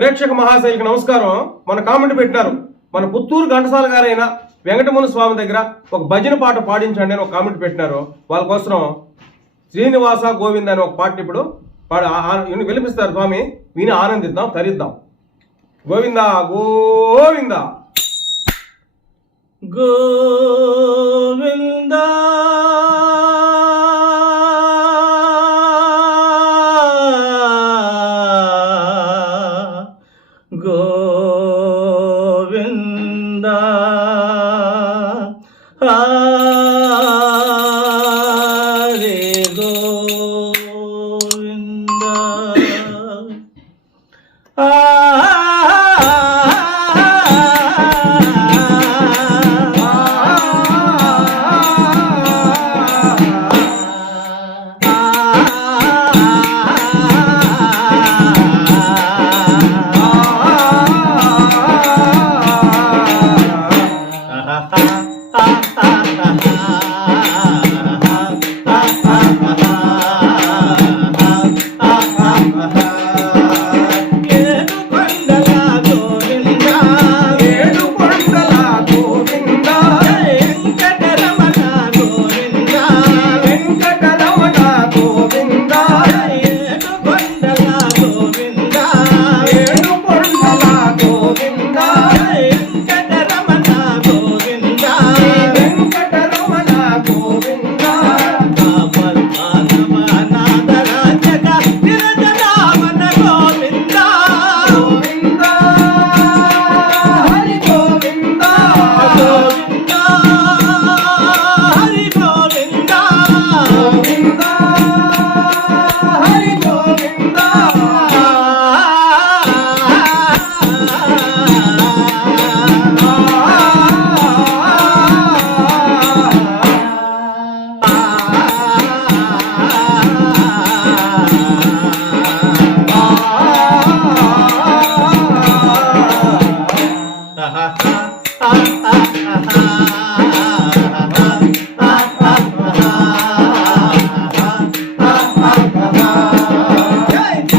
ప్రేక్షక మహాశైలికి నమస్కారం. మన కామెంట్ పెట్టినారు. మన పుత్తూరు ఘంటసాల గారైన వెంకటమూల స్వామి దగ్గర ఒక భజన పాట పాడించండి అని ఒక కామెంట్ పెట్టినారు. వాళ్ళ కోసం శ్రీనివాస గోవింద్ అనే ఒక పాట ఇప్పుడు పాడు స్వామి. విని ఆనందిద్దాం తరిద్దాం. Govinda Govinda. Govinda. Ah!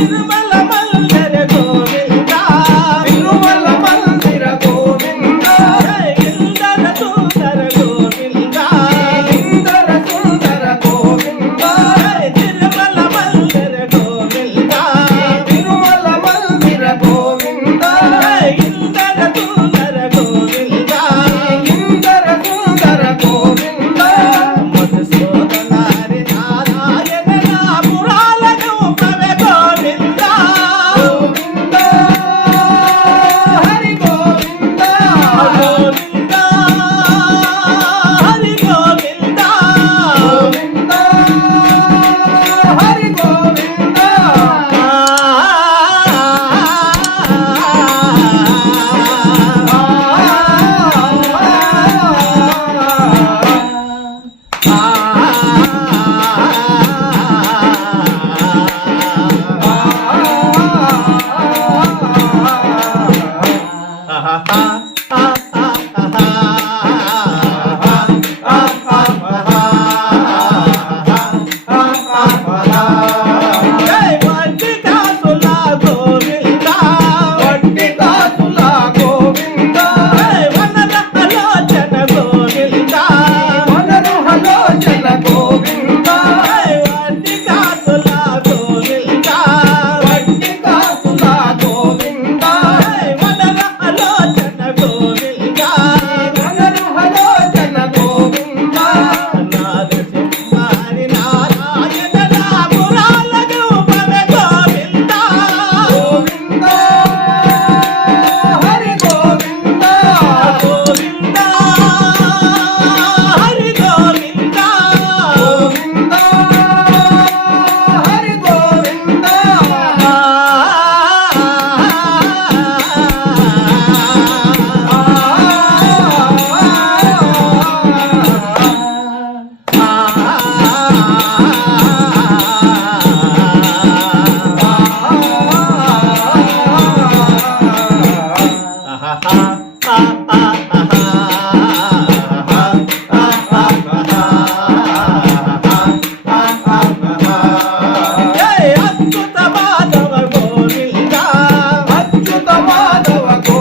Everybody. tabaco.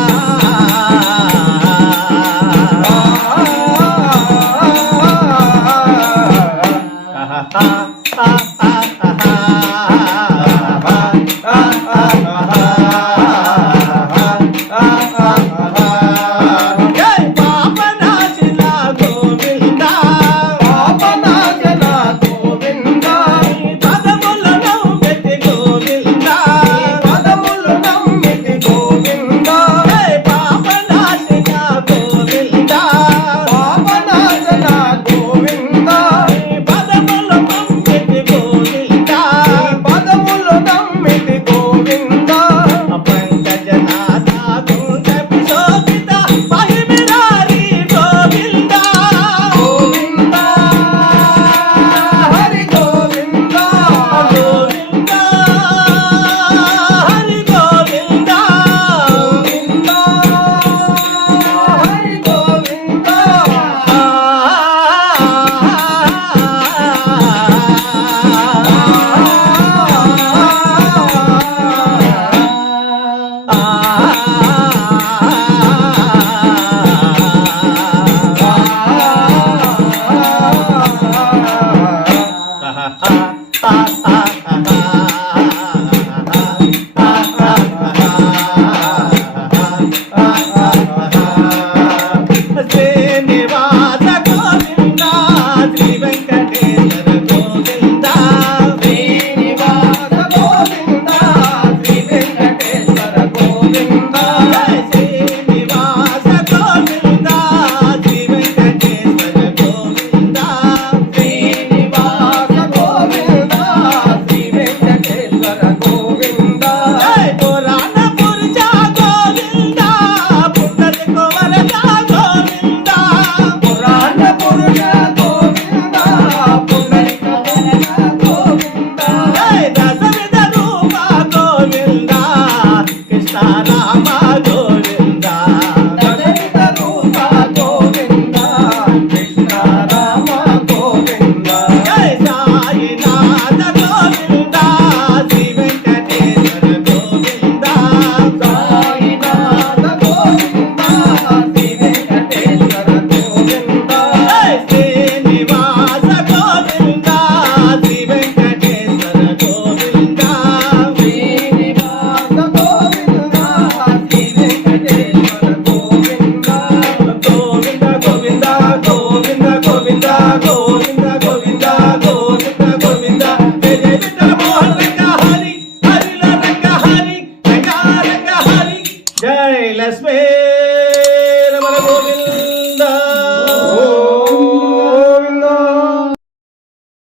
啊啊